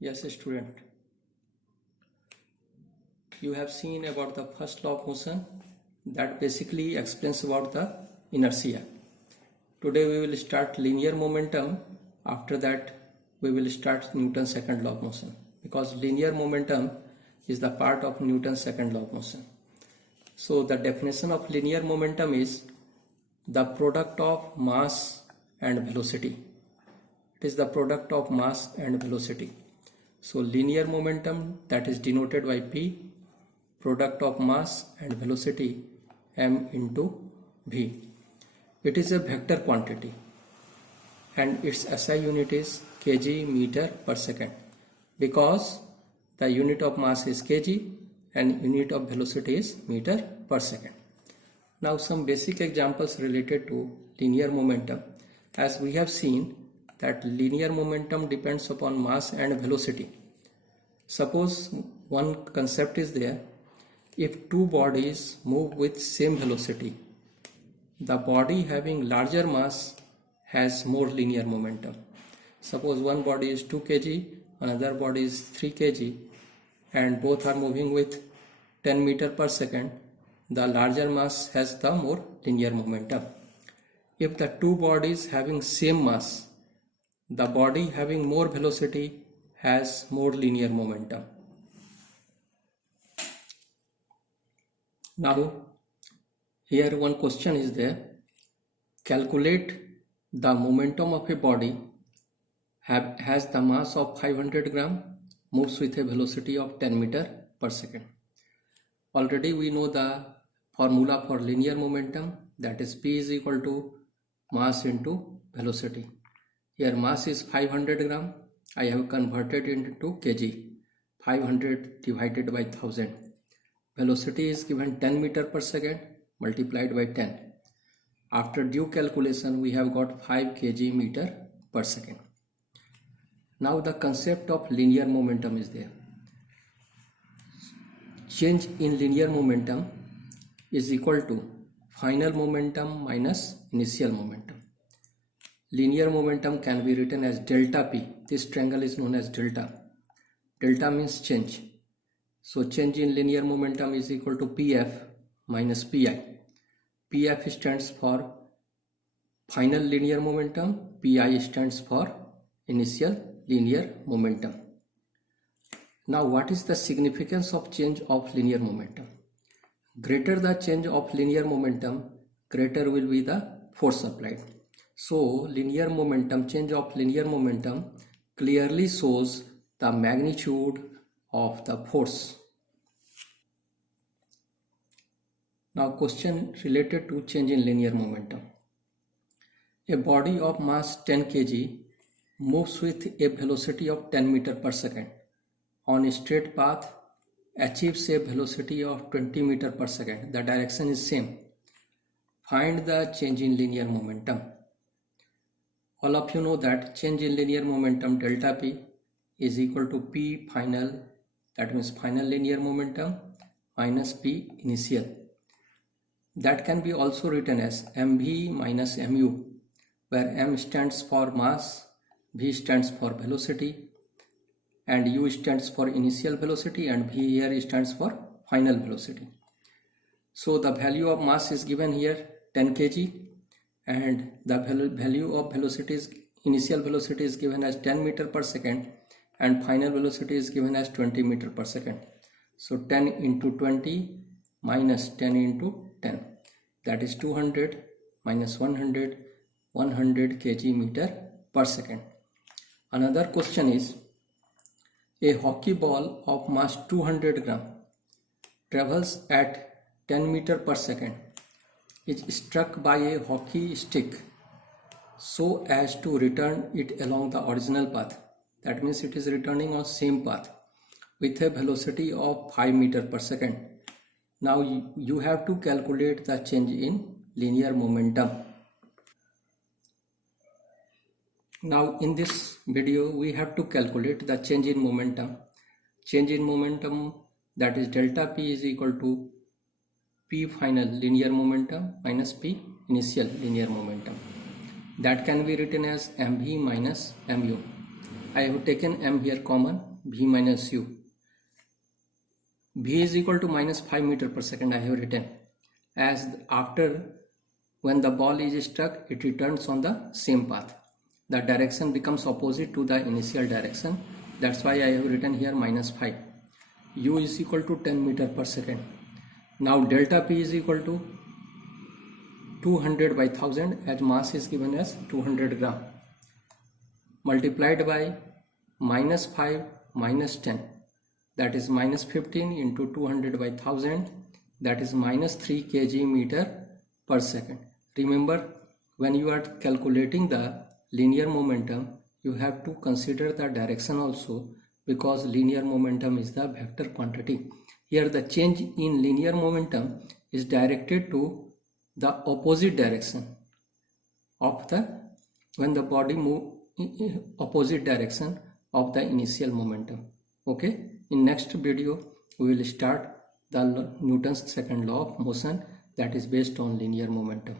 Yes, student. You have seen about the first law of motion that basically explains about the inertia. Today we will start linear momentum. After that we will start Newton's second law of motion, because linear momentum is the part of Newton's second law of motion. So the definition of linear momentum is the product of mass and velocity. It is the product of mass and velocity. So linear momentum, that is denoted by P, product of mass and velocity, m into v. It is a vector quantity and its SI unit is kg meter per second, because the unit of mass is kg and unit of velocity is meter per second. Now some basic examples related to linear momentum. As we have seen that linear momentum depends upon mass and velocity. Suppose one concept is there: if two bodies move with same velocity, the body having larger mass has more linear momentum. Suppose one body is 2 kg, another body is 3 kg, and both are moving with 10 meter per second, the larger mass has the more linear momentum. If the two bodies having same mass, the body having more velocity has more linear momentum. Now here one question is there: calculate the momentum of a body has the mass of 500 gram, moves with a velocity of 10 meter per second. Already we know the formula for linear momentum, that is P is equal to mass into velocity. Here mass is 500 gram, I have converted it into kg, 500 divided by 1000. Velocity is given 10 meter per second multiplied by 10. After due calculation we have got 5 kg meter per second. Now the concept of linear momentum is there. Change in linear momentum is equal to final momentum minus initial momentum. Linear momentum can be written as delta P. This triangle is known as delta. Delta means change. So change in linear momentum is equal to PF minus PI. PF stands for final linear momentum, PI stands for initial linear momentum. Now what is the significance of change of linear momentum? Greater the change of linear momentum, greater will be the force applied. So linear momentum, change of linear momentum clearly shows the magnitude of the force. Now question related to change in linear momentum. A body of mass 10 kg moves with a velocity of 10 meter per second on a straight path, achieves a velocity of 20 meter per second. The direction is same. Find the change in linear momentum. All of you know that change in linear momentum delta P is equal to P final, that means final linear momentum, minus P initial. That can be also written as mv minus mu, where m stands for mass, v stands for velocity, and u stands for initial velocity, and v here stands for final velocity. So the value of mass is given here 10 kg, and the value of velocity is, initial velocity is given as 10 meter per second, and final velocity is given as 20 meter per second. So 10 into 20 minus 10 into 10, that is 200 minus 100 kg meter per second. Another question is: a hockey ball of mass 200 gram travels at 10 meter per second, is struck by a hockey stick so as to return it along the original path. That means it is returning on same path with a velocity of 5 meter per second. Now you have to calculate the change in linear momentum. Now in this video we have to calculate the change in momentum. Change in momentum, that is delta P is equal to P final linear momentum minus P initial linear momentum. That can be written as mv minus mu. I have taken m here common, v minus u. V is equal to minus 5 meter per second I have written, as after when the ball is struck, it returns on the same path. The direction becomes opposite to the initial direction. That's why I have written here minus 5. U is equal to 10 meter per second. Now delta P is equal to 200 by 1000, as mass is given as 200 gram, multiplied by minus 5 minus 10, that is minus 15 into 200 by 1000, that is minus 3 kg meter per second. Remember, when you are calculating the linear momentum, you have to consider the direction also, because linear momentum is the vector quantity. Here the change in linear momentum is directed to the opposite direction of the, when the body move in opposite direction of the initial momentum. Okay, in next video we will start the Newton's second law of motion, that is based on linear momentum.